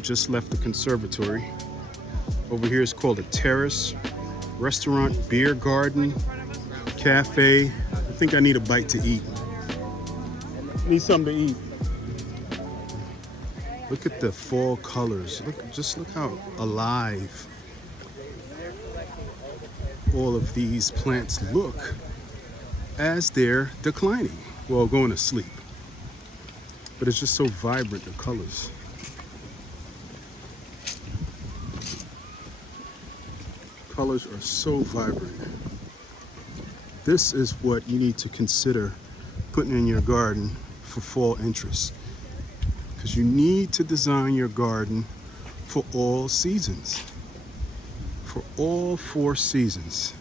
we just left the conservatory. Over here is called a terrace, restaurant, beer garden, cafe. I think I need a bite to eat. Need something to eat. Look at the fall colors. Just look how alive all of these plants look as they're declining. Well, going to sleep. But it's just so vibrant, the colors. Colors are so vibrant. This is what you need to consider putting in your garden for fall interest. Because you need to design your garden for all seasons. For all 4 seasons.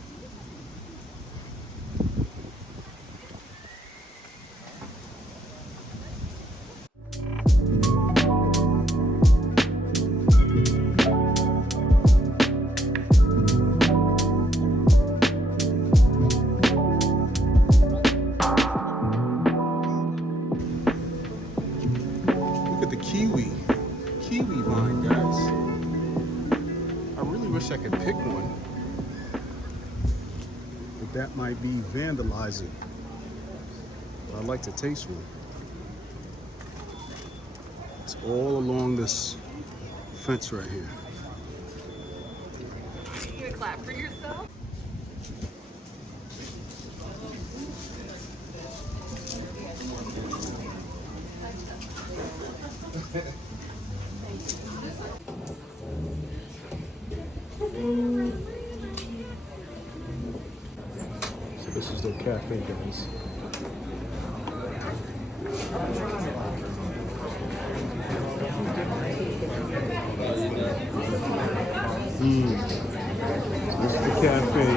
Kiwi vine, guys. I really wish I could pick one, but that might be vandalizing. But I'd like to taste one. It's all along this fence right here. You gonna clap for yourself? So this is the cafe, guys. This is the cafe,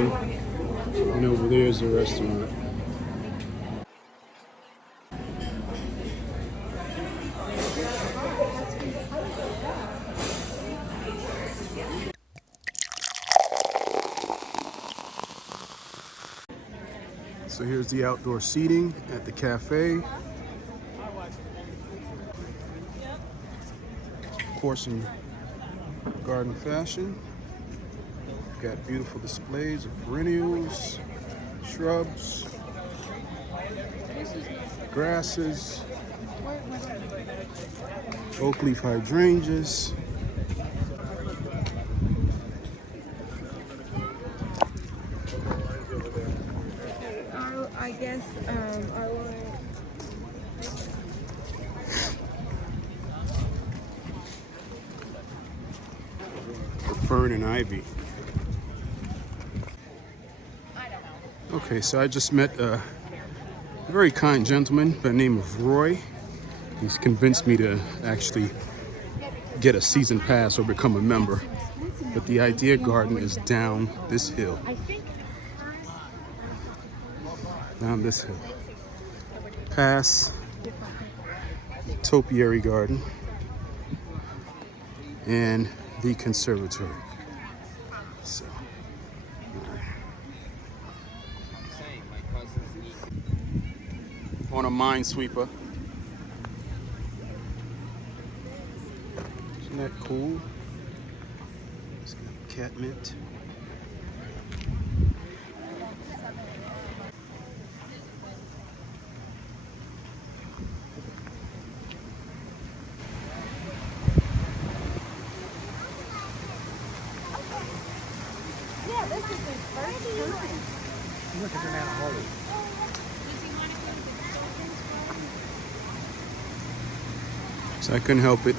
and over there is the restaurant. So here's the outdoor seating at the cafe. Of course, in garden fashion. Got beautiful displays of perennials, shrubs, grasses, oak leaf hydrangeas. I guess I want. Fern and ivy. Okay, so I just met a very kind gentleman by the name of Roy. He's convinced me to actually get a season pass or become a member. But the Idea Garden is down this hill. Down this hill. Past Topiary Garden and the conservatory. So, on a minesweeper. Isn't that cool? It's got catmint. Yeah, this is his first time. Look at the man Holly. So I couldn't help it.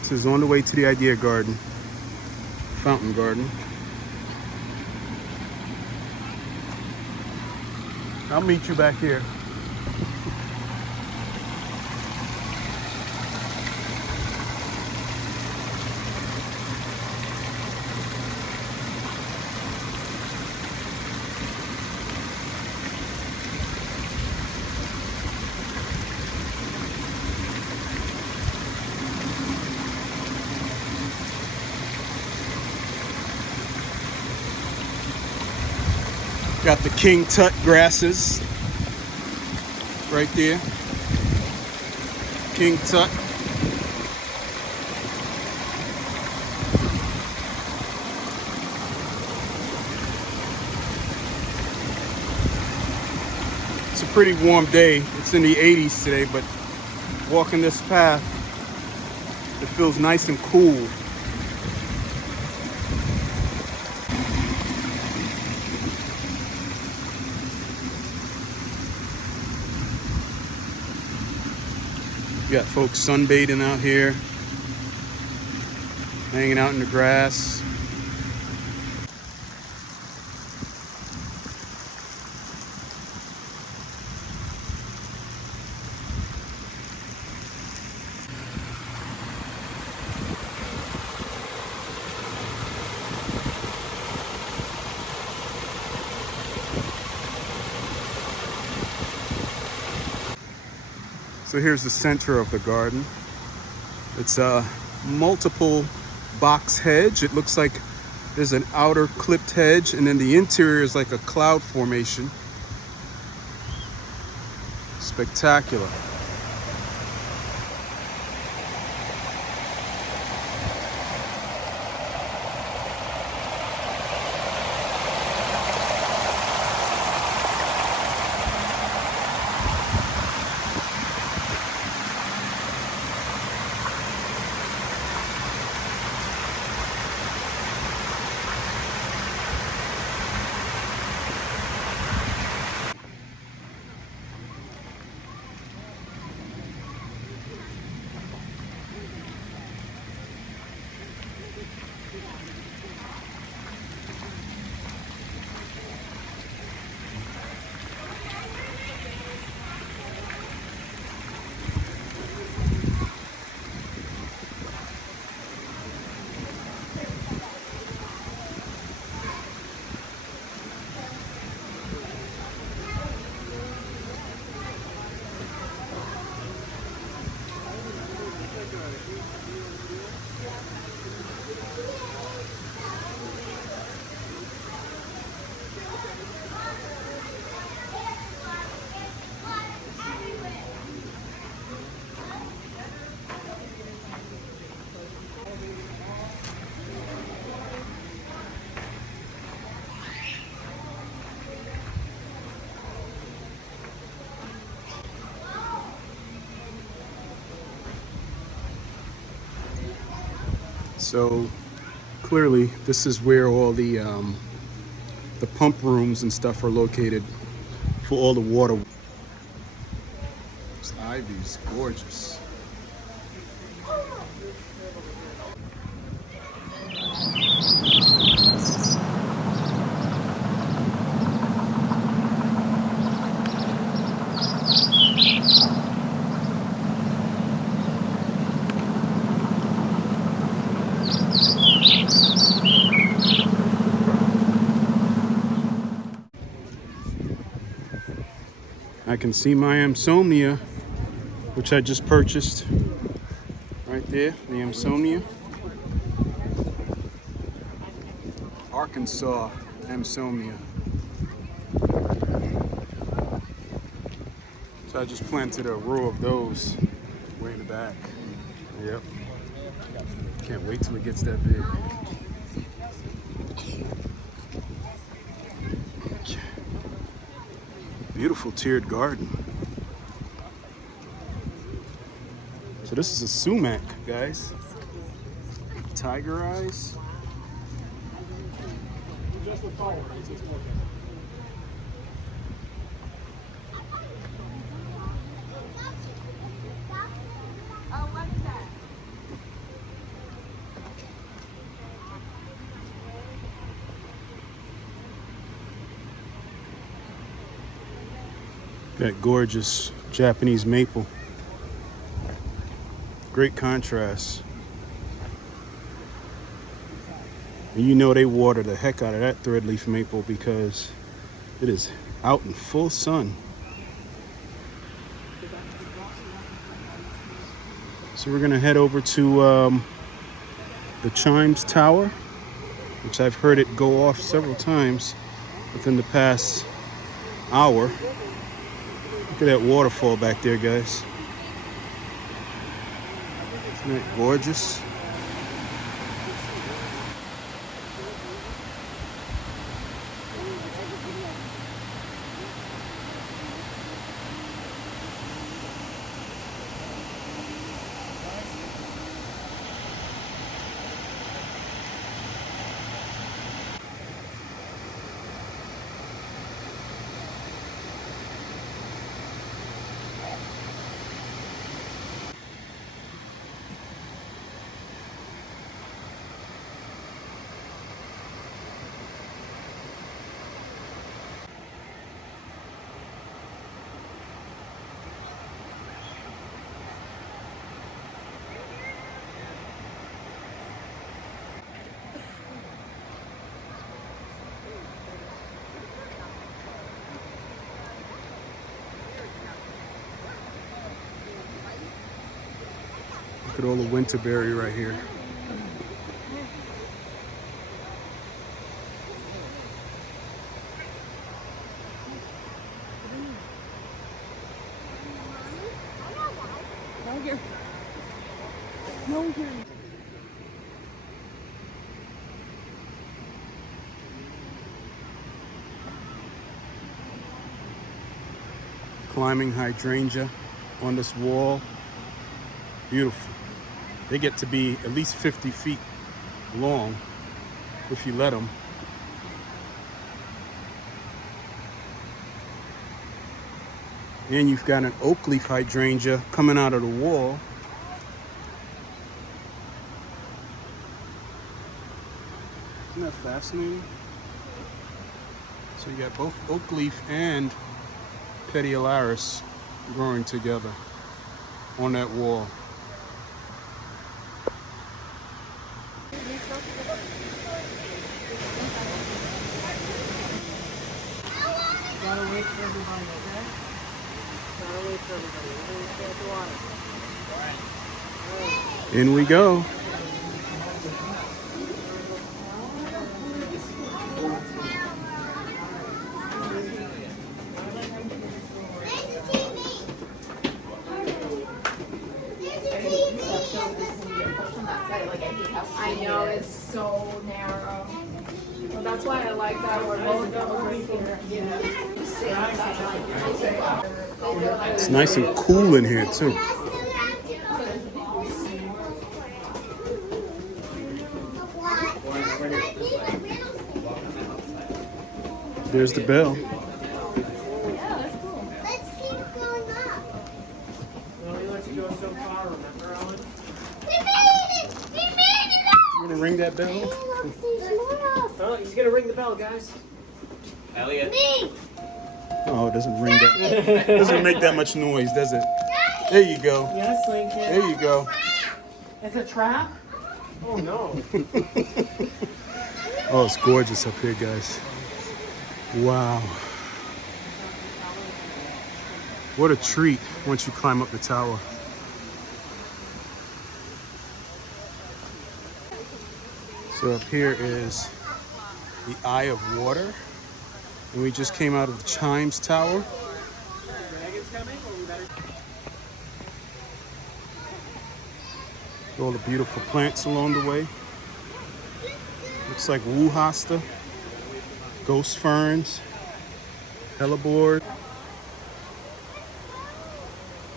This is on the way to the Idea Garden, Fountain Garden. I'll meet you back here. Got the King Tut grasses right there. King Tut. pretty warm day. It's in the 80s today, but walking this path, it feels nice and cool. You got folks sunbathing out here, hanging out in the grass. So here's the center of the garden. It's a multiple box hedge. It looks like there's an outer clipped hedge, and then the interior is like a cloud formation. Spectacular. So clearly this is where all the pump rooms and stuff are located for all the water. This ivy's gorgeous. I can see my Amsonia, which I just purchased. Right there, the Amsonia. Arkansas Amsonia. So I just planted a row of those way in the back. Yep. Can't wait till it gets that big. Beautiful tiered garden. So this is a sumac, guys. Tiger eyes. Oh, what is that? That gorgeous Japanese maple. Great contrast. And you know they water the heck out of that threadleaf maple because it is out in full sun. So we're gonna head over to the Chimes Tower, which I've heard it go off several times within the past hour. Look at that waterfall back there, guys. Isn't that gorgeous? Look at all the winterberry right here. Climbing hydrangea on this wall. Beautiful. They get to be at least 50 feet long if you let them. And you've got an oak leaf hydrangea coming out of the wall. Isn't that fascinating? So you got both oak leaf and Petiolaris growing together on that wall. Gotta wait for everybody, okay? Gotta wait for everybody. We're gonna stay at the water. In we go. I know, it's so narrow. Well, that's why I like that one. It's nice and cool in here too. There's the bell. Let's keep going up. We only let you go so far, remember, Ellen? We made it! We made it up! You wanna ring that bell? Look, there's more. Oh, he's gonna ring the bell, guys. Elliot. Me! Oh, it doesn't ring that. Doesn't make that much noise, does it? There you go. Yes, Lincoln. There you go. It's a trap? Oh no. Oh, it's gorgeous up here, guys. Wow. What a treat once you climb up the tower. So up here is the Eye of Water. And we just came out of the Chimes Tower. All the beautiful plants along the way. Looks like Wu Hosta, ghost ferns, hellebore.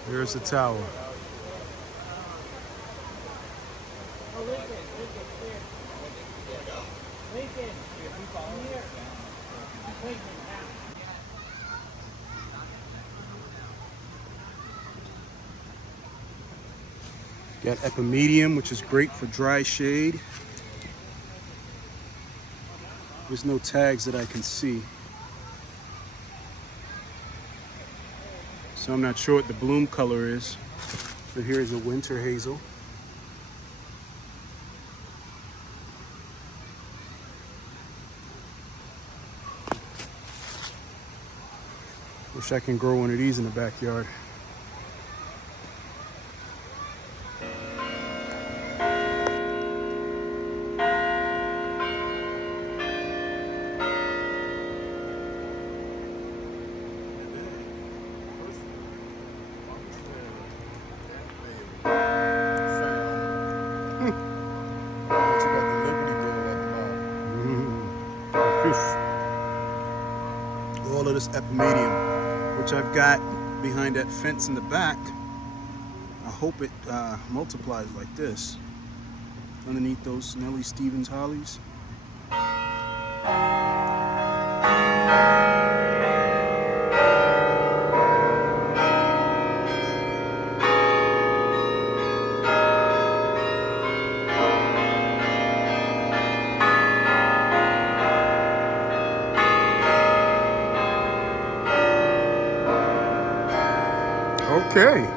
There's the tower. Got epimedium, which is great for dry shade. There's no tags that I can see. So I'm not sure what the bloom color is. But here's a winter hazel. Wish I can grow one of these in the backyard. All of this epimedium, which I've got behind that fence in the back. I hope it multiplies like this underneath those Nellie Stevens hollies. Okay.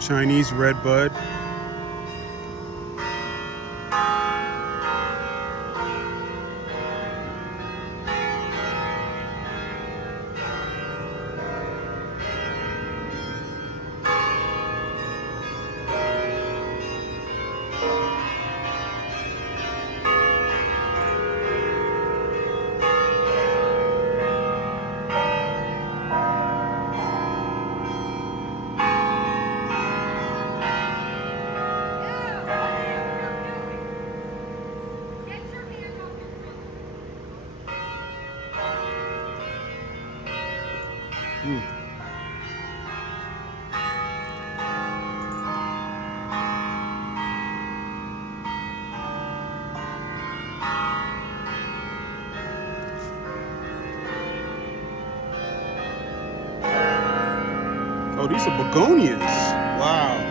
Chinese redbud. Mm. Oh, these are begonias. Wow.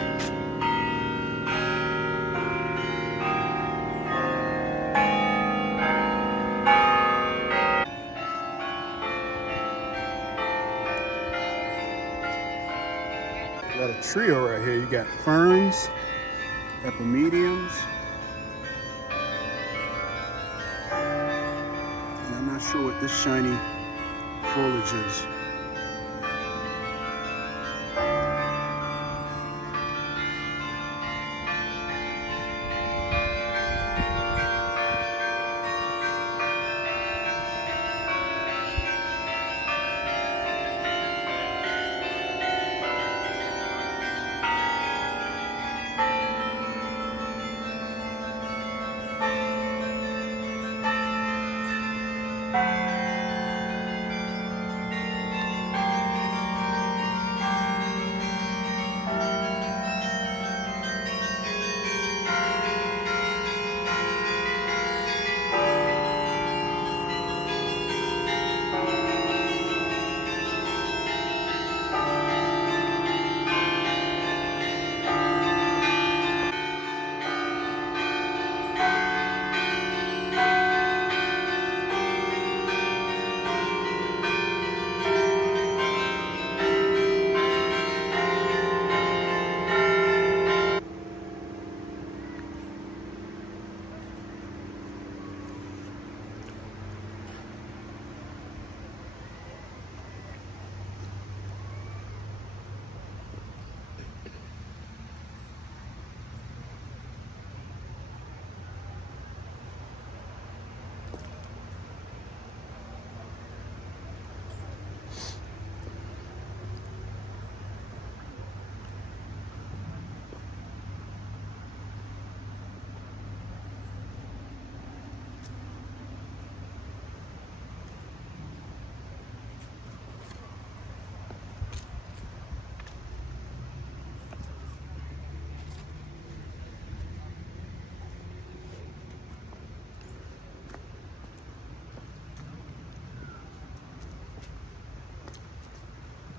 You got a trio right here. You got ferns, epimediums. And I'm not sure what this shiny foliage is.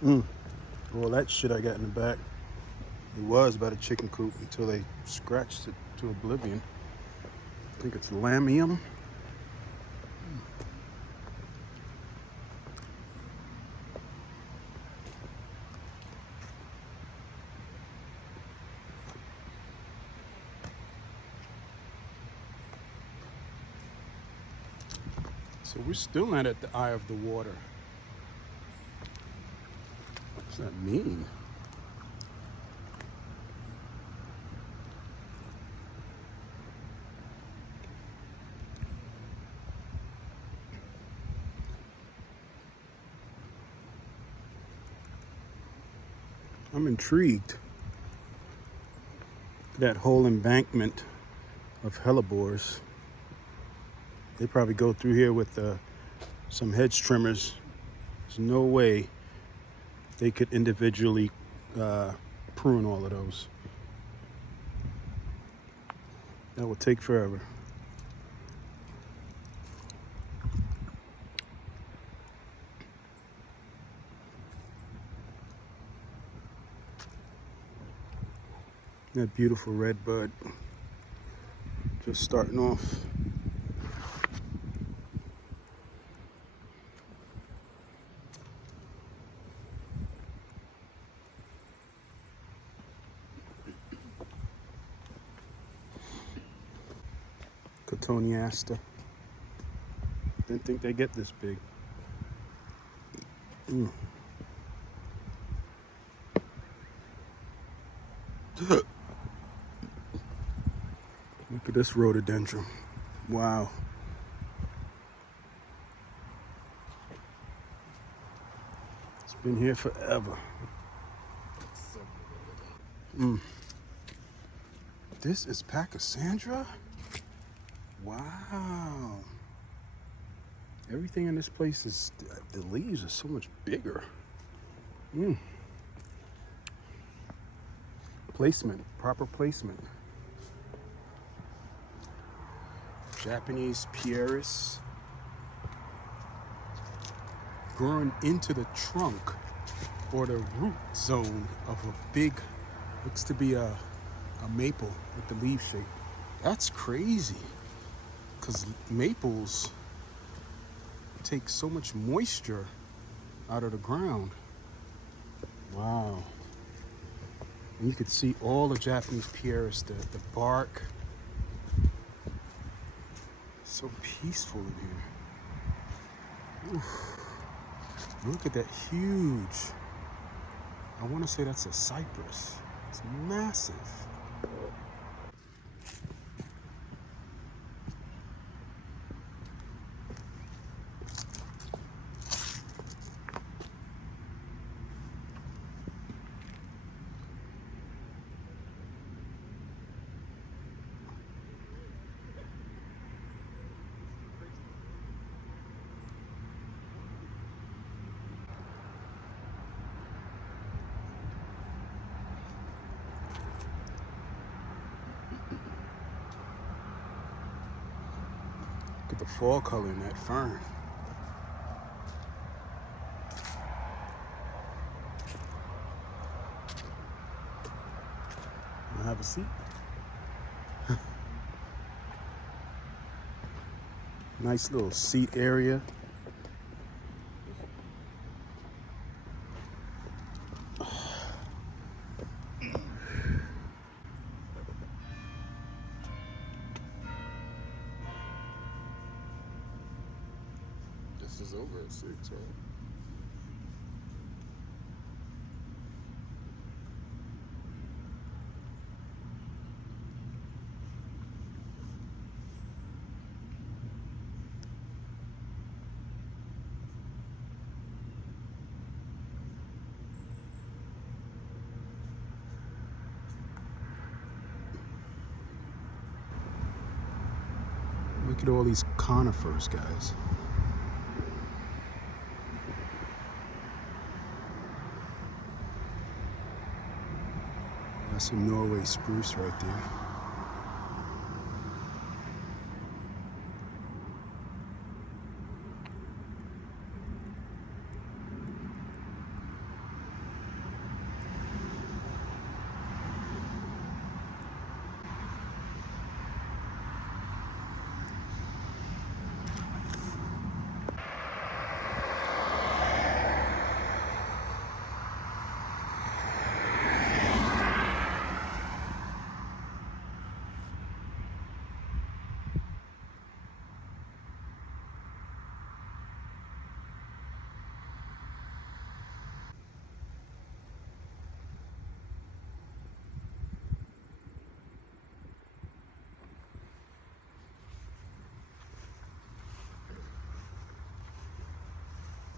Mm. Well, that shit I got in the back, it was about a chicken coop until they scratched it to oblivion. I think it's lamium. So we're still not at the eye of the water. What does that mean? I'm intrigued. That whole embankment of hellebores. They probably go through here with some hedge trimmers. There's no way they could individually prune all of those. That would take forever. That beautiful red bud just starting off. Cotoneaster. Didn't think they get this big. Look at this rhododendron. Wow. It's been here forever. This is Pachysandra? Wow. Everything in this place is, the leaves are so much bigger. Placement, proper placement. Japanese Pieris. Growing into the trunk or the root zone of a big, looks to be a maple with the leaf shape. That's crazy, because maples take so much moisture out of the ground. Wow. And you could see all the Japanese Pieris, the bark. So peaceful in here. Oof. Look at that huge, I want to say that's a cypress. It's massive. Look at the fall color in that fern. Wanna have a seat? Nice little seat area. This is over at 6, right? Look at all these conifers, guys. That's a Norway spruce right there.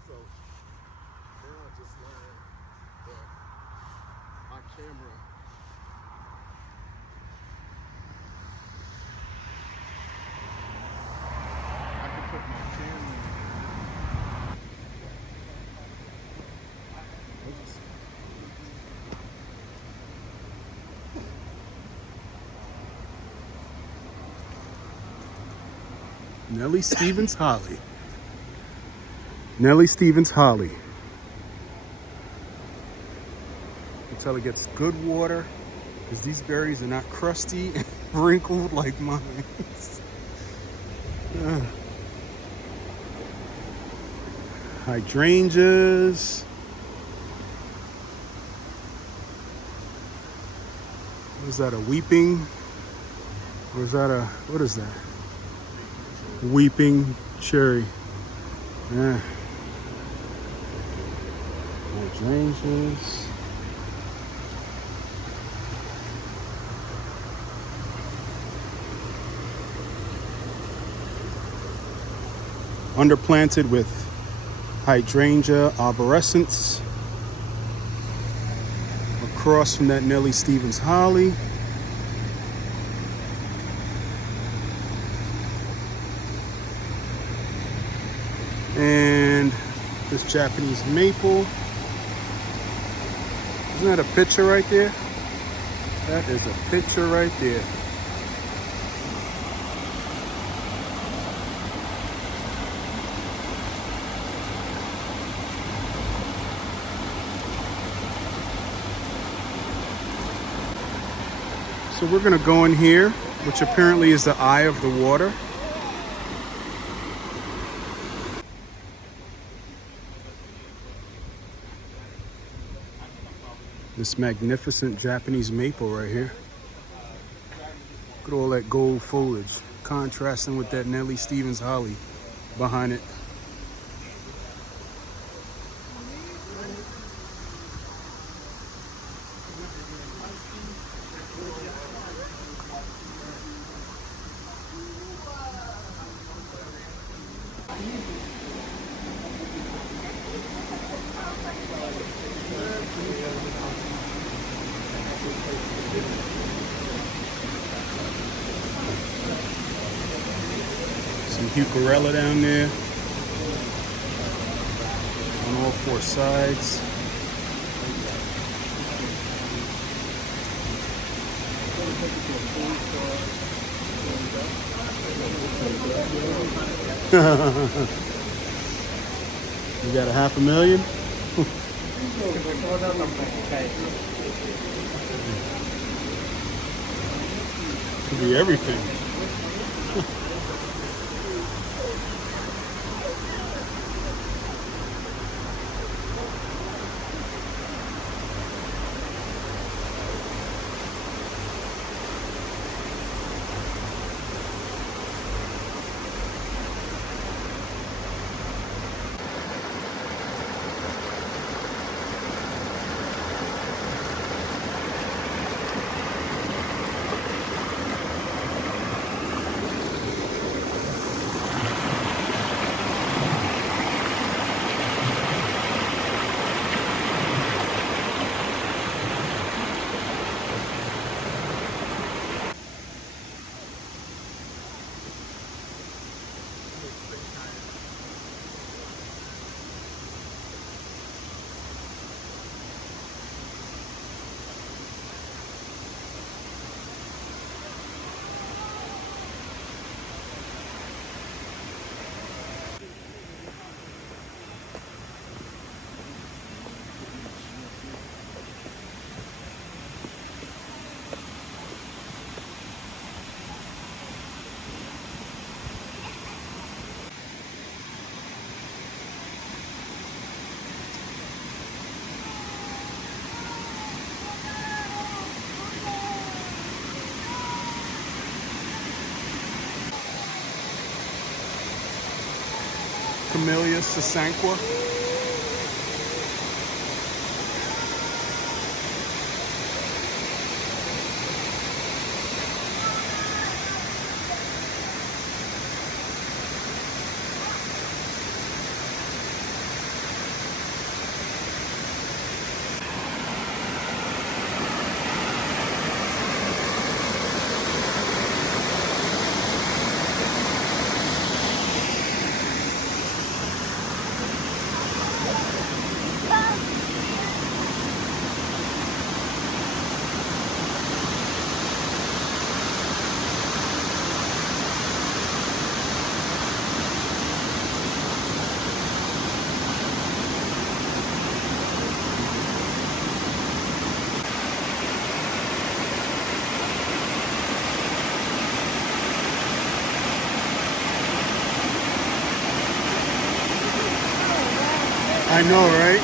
So now I just learned that my camera I can put my camera Nellie Stevens Holly. Nellie Stevens Holly. Until it gets good water, because these berries are not crusty and wrinkled like mine. Hydrangeas. What is that, a weeping? Or is that a, what is that? Weeping cherry. Yeah. Hydrangeas. Underplanted with hydrangea arborescens. Across from that Nellie Stevens holly. And this Japanese maple. Isn't that a picture right there? That is a picture right there. So we're gonna go in here, which apparently is the eye of the water. This magnificent Japanese maple right here. Look at all that gold foliage contrasting with that Nellie Stevens holly behind it. Some Hucarella down there on all four sides. You got a $500,000? Could be everything. Camellia sasanqua. I know, right?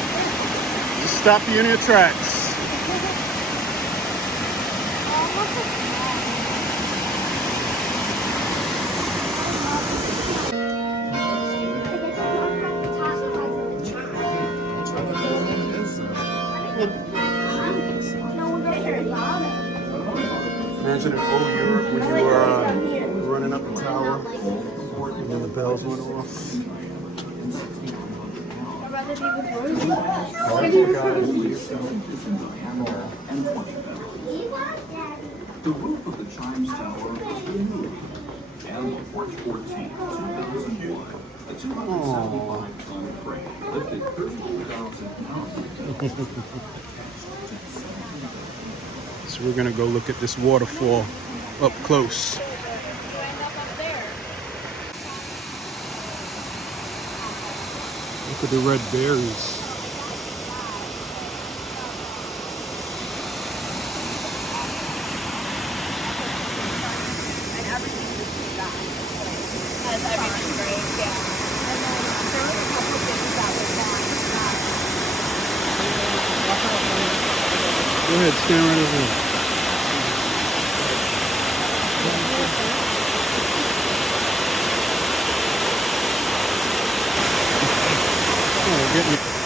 Just stop you in your tracks. Imagine in old Europe when you were running up the tower and then the bells went off. The roof of the Chimes Tower was removed. And on March 14, 2001, a 275-ton crane lifted 32,000 pounds. So we're gonna go look at this waterfall up close. Look at the red berries. Go ahead, stand right over there. Oh, we're getting